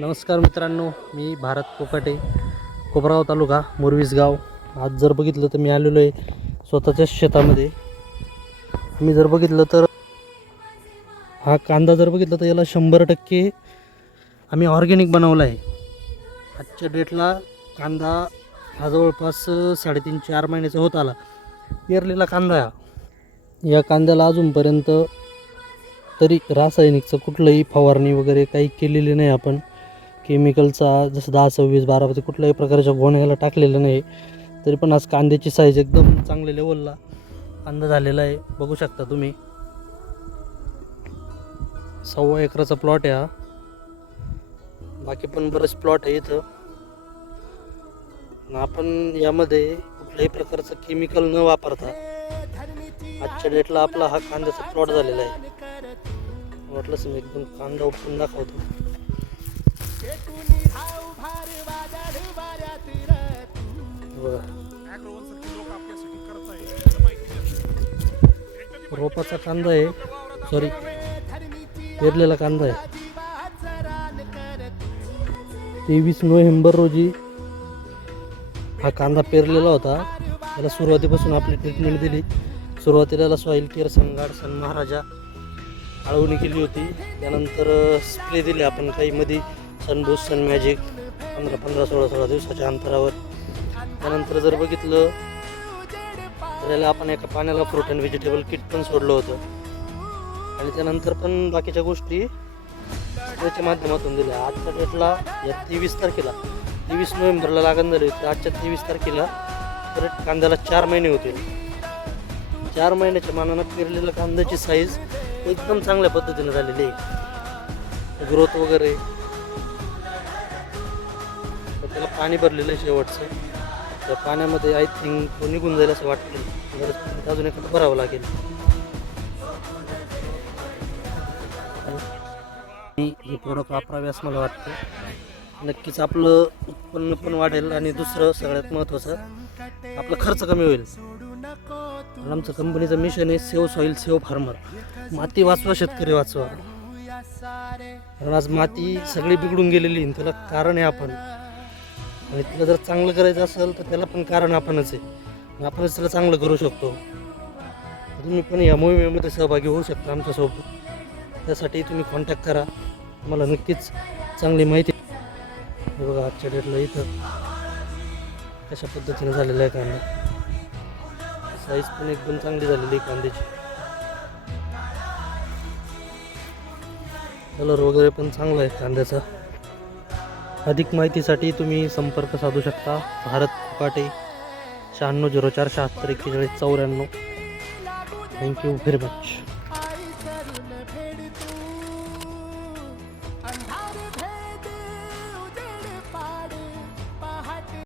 नमस्कार मित्रांनो, मी भारत कोकाटे, कोपरगाव तालुका मुरवीस गाव. आज जर बघितलं तर मी आलेलो आहे स्वतःच्या शेतामध्ये. मी जर बघितलं तर हा कांदा जर बघितलं तर याला 100% आम्ही ऑर्गॅनिक बनवला आहे. आजच्या डेटला कांदा हा जवळपास 3.5-4 महिन्याचा होत आला. पेरलेला कांदा या कांद्याला अजूनपर्यंत तरी रासायनिकचं कुठलंही फवारणी वगैरे काही केलेली नाही. आपण केमिकलचा जसं 10-26 12 कुठल्याही प्रकारच्या गोण्याला टाकलेलं नाही. तरी पण आज कांद्याची साईज एकदम चांगल्या लेवलला कांदा झालेला आहे. बघू शकता तुम्ही, 1.25 एकराचा प्लॉट आहे हा. बाकी पण बरेच प्लॉट आहे इथं. आपण यामध्ये कुठल्याही प्रकारचं केमिकल न वापरता आजच्या डेटला आपला हा कांद्याचा प्लॉट झालेला आहे. म्हटलंच मी एकदम कांदा उपटून दाखवतो. रोपाचा कांदा आहे, सॉरी पेरलेला कांदा आहे. 23 नोव्हेंबर रोजी हा कांदा पेरलेला होता. त्याला सुरुवातीपासून आपली ट्रीटमेंट दिली. सुरुवातीला सॉईल केअर, सनगार्ड, सन महाराजा आळवणी केली होती. त्यानंतर स्प्रे दिले आपण काही मध्ये, सनबूस्ट, सन मॅजिक 15-15, 16-16 दिवसाच्या अंतरावर. त्यानंतर जर बघितलं त्याला आपण एका पाण्याला फ्रूट अँड व्हेजिटेबल किट पण सोडलं होतं. आणि त्यानंतर पण बाकीच्या गोष्टी त्याच्या माध्यमातून दिल्या. आजच्या डेटला या 23 तारखेला 23 नोव्हेंबरला लागण झाली होती. आजच्या 23 तारखेला परत कांद्याला 4 महिने होते. 4 महिन्याच्या मानानं पेरलेल्या कांद्याची साईज एकदम चांगल्या पद्धतीने झालेली आहे. ग्रोथ वगैरे त्याला पाणी भरलेलं आहे शेवटचं. त्या पाण्यामध्ये आय थिंक तो निघून जाईल असं वाटतं. अजून एखादं भरावं लागेल. हे प्रोडक्ट वापरावे असं मला वाटतं. नक्कीच आपलं उत्पन्न पण वाढेल आणि दुसरं सगळ्यात महत्त्वाचं आपला खर्च कमी होईल. आमचं कंपनीचं मिशन आहे सेव्ह सॉईल सेव्ह फार्मर. माती वाचवा, शेतकरी वाचवा. कारण आज माती सगळी बिघडून गेलेली आहे. त्याला कारण आहे आपण. आणि तिला जर चांगलं करायचं असेल तर त्याला पण कारण आपणच आहे. आपणच त्याला चांगलं करू शकतो. तुम्ही पण या मोहिमेमध्ये सहभागी होऊ शकता आमच्यासोबत. त्यासाठी तुम्ही कॉन्टॅक्ट करा. मला नक्कीच चांगली माहिती. बघा आजच्या डेटला इथं कशा पद्धतीने झालेलं आहे कांदा. साईज पण एकदम चांगली झालेली आहे कांद्याची. कलर वगैरे पण चांगला आहे कांद्याचा. अधिक माहितीसाठी तुम्ही संपर्क साधू शकता. Bharat Kokate 9604 76 41 94. Thank you very much.